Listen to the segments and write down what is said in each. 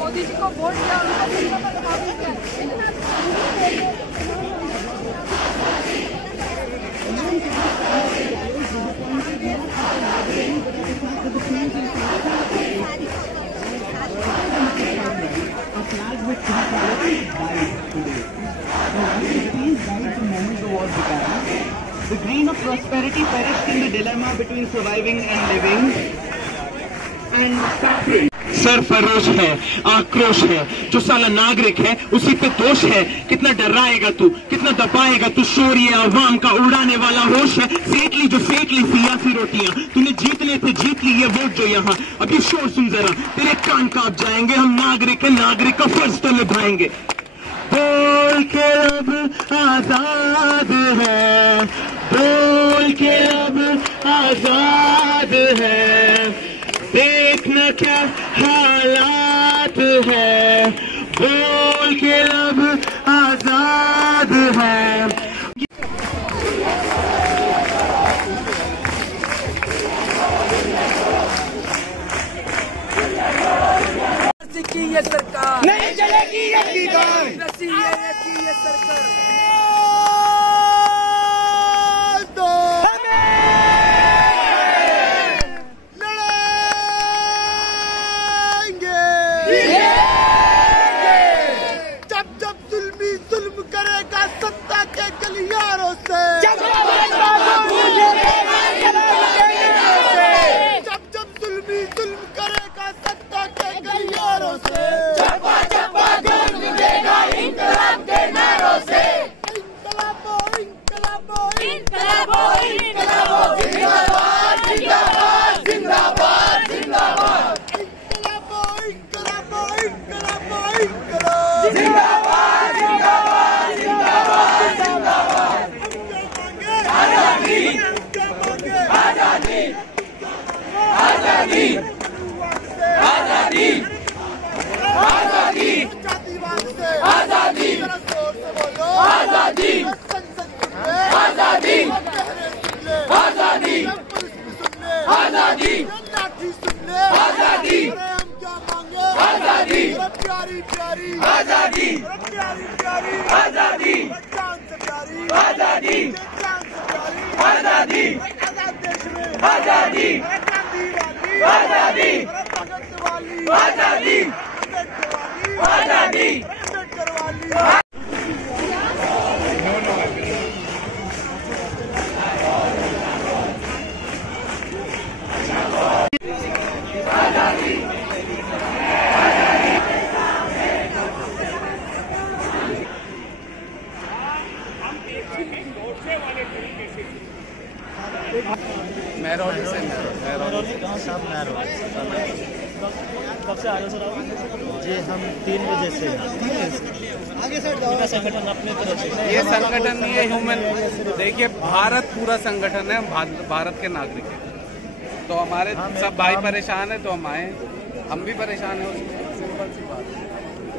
मोदी जी को वोट दिया, The grain of prosperity perished in the dilemma between surviving and living and suffering. Sarfarosh है, आक्रोश है, जो साला नागरिक है उसी पे दोष है। कितना डराएगा तू, कितना दबाएगा तू, शोर ये आवाम का उड़ाने वाला होश है। सेक ली जो सेक ली सियासी रोटियां, तूने जीतने थे जीत ली ये वोट जो यहाँ। अब ये शोर सुन जरा, तेरे कान कांप जाएंगे। हम नागरिक है, नागरिक का फर्ज तो निभाएंगे। बोल के अब आजाद है, बोल के अब आजाद है, देखना क्या हालात है, बोल के अब आजाद है। की ये सरकार नहीं चलेगी, ये सरकार जी हम 3 बजे से संगठन अपने तरफ से ये संगठन नहीं है ह्यूमन। देखिए भारत पूरा संगठन है, भारत के नागरिक है, तो हमारे सब भाई परेशान है तो हम आए, हम भी परेशान है। सिंपल सी बात,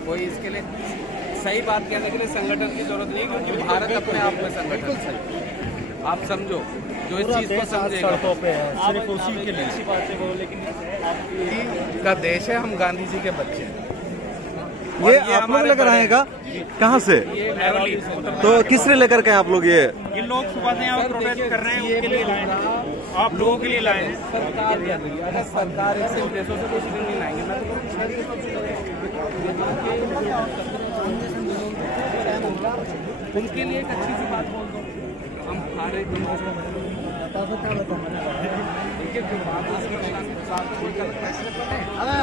कोई इसके लिए सही बात कहने के लिए संगठन की जरूरत नहीं, क्योंकि भारत अपने आप में संगठन सही। आप समझो जो इस चीज को समझेगा, सड़कों पे है सिर्फ उसी के लिए इसी बात से बोलो, लेकिन का देश है, हम गांधी जी के बच्चे हैं। ये आप लोग लेकर आएगा कहाँ से? तो किस लिए लेकर के आप लोग? ये लोग सुबह से यहाँ प्रोटेस्ट कर रहे हैं, उनके लिए लाए हैं, आप लोगों के लिए लाए हैं। अगर सरकार ऐसे देशों से कुछ नहीं लाएंगे, मैं तो उनके लिए एक अच्छी सी बात बोल दो, हम हारे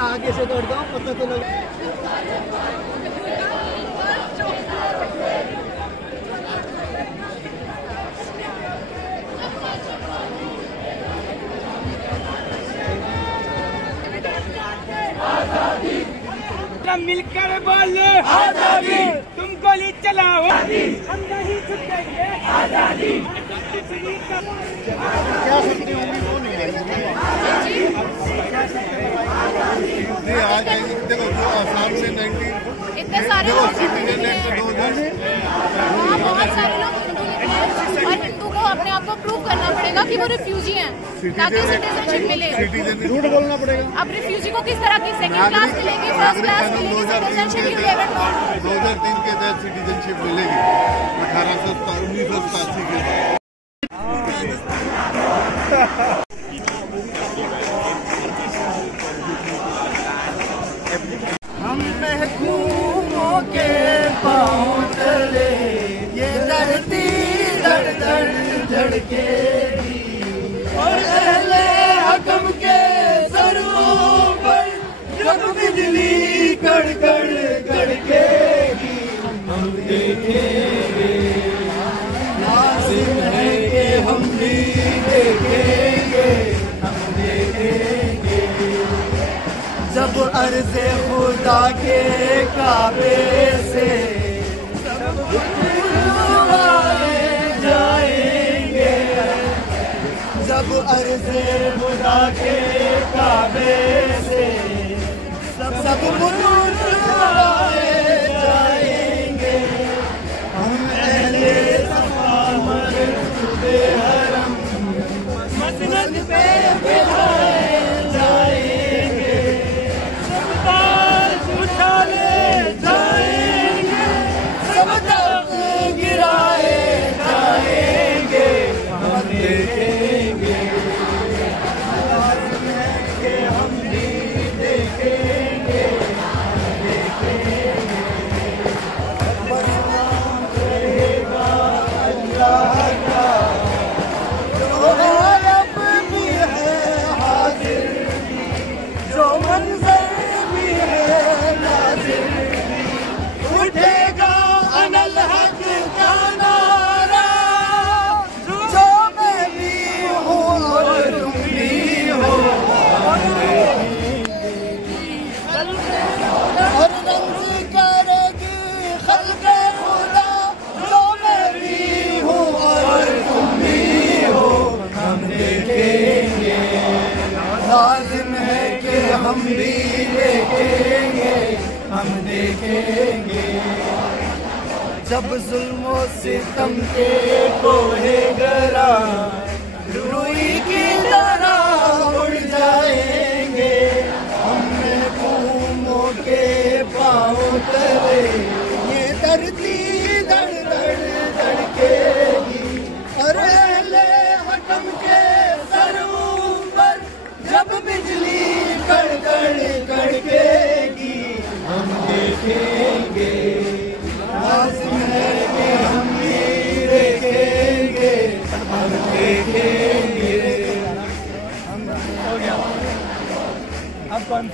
आगे से दौड़ जाओ पता तो लगे। मिलकर बोलो आजादी, तुम गोली चलाओ हम नहीं झुकेंगे आजादी। क्या सकते होंगे वो नहीं है। आज देखो जो आसाम से 19 इतने सारे लोग सिटीजन एक्ट 2000 बहुत सारे लोग हिंदू निकले और हिंदू को अपने आप को प्रूव करना पड़ेगा कि वो रिफ्यूजी हैं ताकि सिटीजनशिप मिले। झूठ बोलना पड़ेगा। अब रिफ्यूजी को किस तरह की सेकंड क्लास मिलेगी, फर्स्ट क्लास मिलेगी, सिटीजनशिप यू नेवर नो। 2003 के तहत सिटीजनशिप मिलेगी 1987 के तहत। हम महकूमों के पाँव तले ये धरती धड़ धड़ धड़केगी और अहले हकम के सरों पर जब बिजली कड़कड़ कड़केगी हम देखेंगे। लाजिम है कि हम भी देखेंगे, हम देखेंगे जब अर्ज़े खुदा के काबे से सब उठवाए जाएंगे। जब अर्ज़े खुदा के काबे से सब उठवाए जाएंगे। हम अहले सफा मरतबे हरम मसनद पे बिठाए जाएंगे। उठाले जाएंगे, सब तक गिराए जाएंगे, हम देखेंगे। कि हम भी देखेंगे, हम देखेंगे। बस नाम रहेगा अल्लाह का, जो गायब भी है हाजिर, जो मंजर उठेगा अनल हक का नारा, जो मैं भी हूँ और तुम भी हो। और रंग करेगी खल्क़े खुदा, जो मैं भी हूँ और तुम भी हो। हम देखेंगे, लाजिम है कि हम भी देखेंगे, हम देखेंगे। जब जुल्मो सितम के कोहे गरा रुई की तरह उड़ जाएंगे। हम महकूमों के पाँव तले ये धरती धड़ धड़ धड़केगी और अहले हकम के सरों पर जब बिजली कड़कड़ कड़केगी हम देखेंगे। लाज़िम है कि हम भी देखेंगे, हम देखेंगे। हो गया अब कौन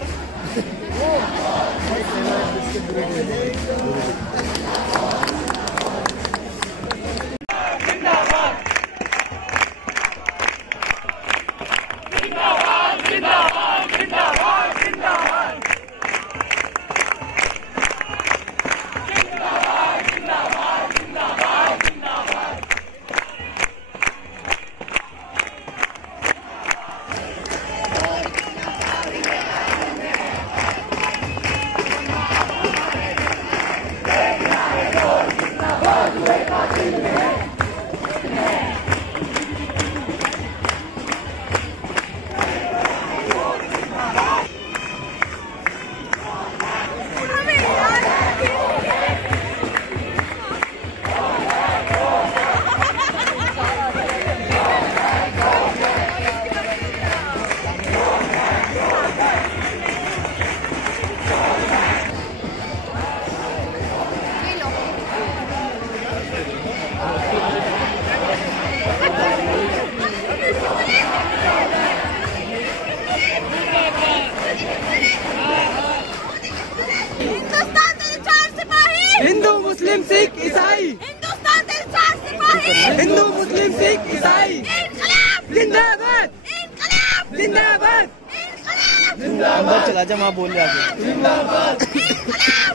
जिंदाबाद अंदर चला जा, वहाँ बोल रहे आगे। जिंदाबाद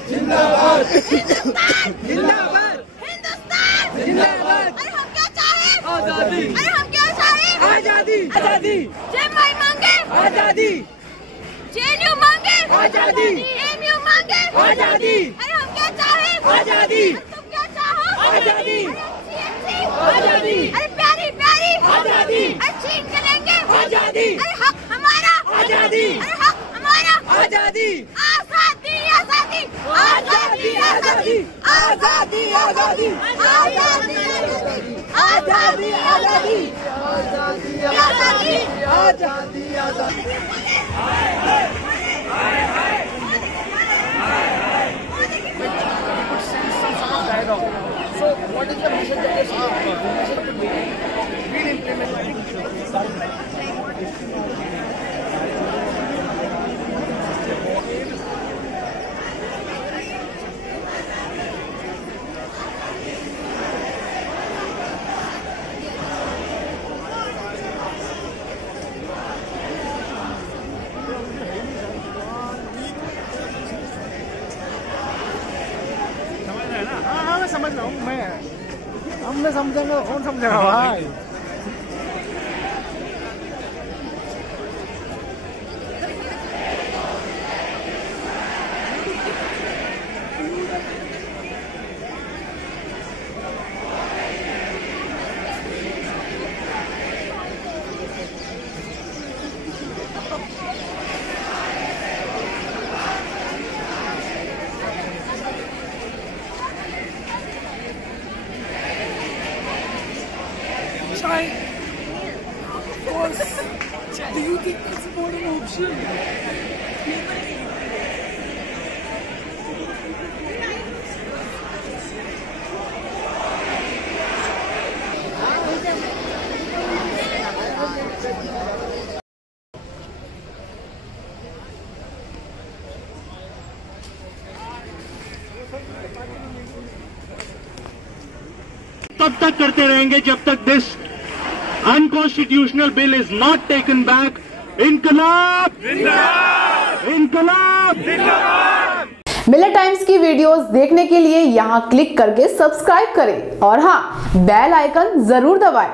जिंदाबाद जिंदाबाद हिंदुस्तान जिंदाबाद। अरे हम क्या चाहे? आजादी। अरे हम क्या चाहे? आजादी। आजादी। जेएमआई मांगे आजादी, जेएनयू मांगे आजादी, एमयू मांगे आजादी। अरे हम क्या चाहे? आजादी। तुम क्या चाहो? आजादी। आजादी। अरे प्यारी प्यारी आजादी। अरे छीन के लेंगे आजादी। अरे हक हमारा आजादी। अरे हक हमारा आजादी। आजादी आजादी आजादी आजादी आजादी आजादी आजादी आजादी आजादी आजादी आजादी आजादी। So what is the message that is समझ रहा हूँ मैं, हमने समझेंगे कौन समझेगा भाई। Do you think that's not an option? तब तक करते रहेंगे जब तक this unconstitutional bill is not taken back. इनकलाब जिंदाबाद, इनकलाब जिंदाबाद। मिलर टाइम्स की वीडियोस देखने के लिए यहाँ क्लिक करके सब्सक्राइब करें और हाँ, बेल आइकन जरूर दबाएं।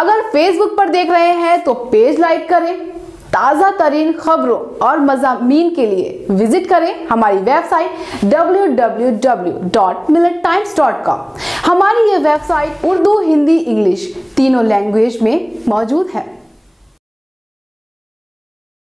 अगर फेसबुक पर देख रहे हैं तो पेज लाइक करें। ताज़ा तरीन खबरों और मज़ामीन के लिए विजिट करें हमारी वेबसाइट www.millertimes.com। हमारी ये वेबसाइट उर्दू, हिंदी, इंग्लिश तीनों लैंग्वेज में मौजूद है।